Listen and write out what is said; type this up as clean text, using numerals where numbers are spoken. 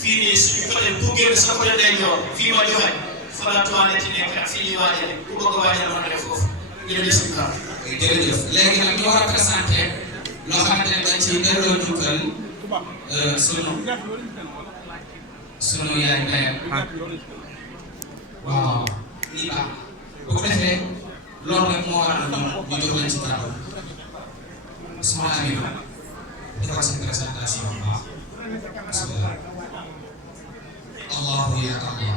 fii nii suñu côté bu génn sa côté day joor fii ma joxe fa la toilette yi nekk ak fii ñuy waajale ku bëgg a waajal mën a def foofu jërëjëf suñu baax. jërëjëf léegi nag ñu war a présenté loo xamante ne dañ ciy delloo njukkal sunu yaay Mbayam waaw lii baax bu ko defee loolu rek moo waral ñu jox leen ci kàddu sama ami defal seen présentation baax bismillah allahu ya allah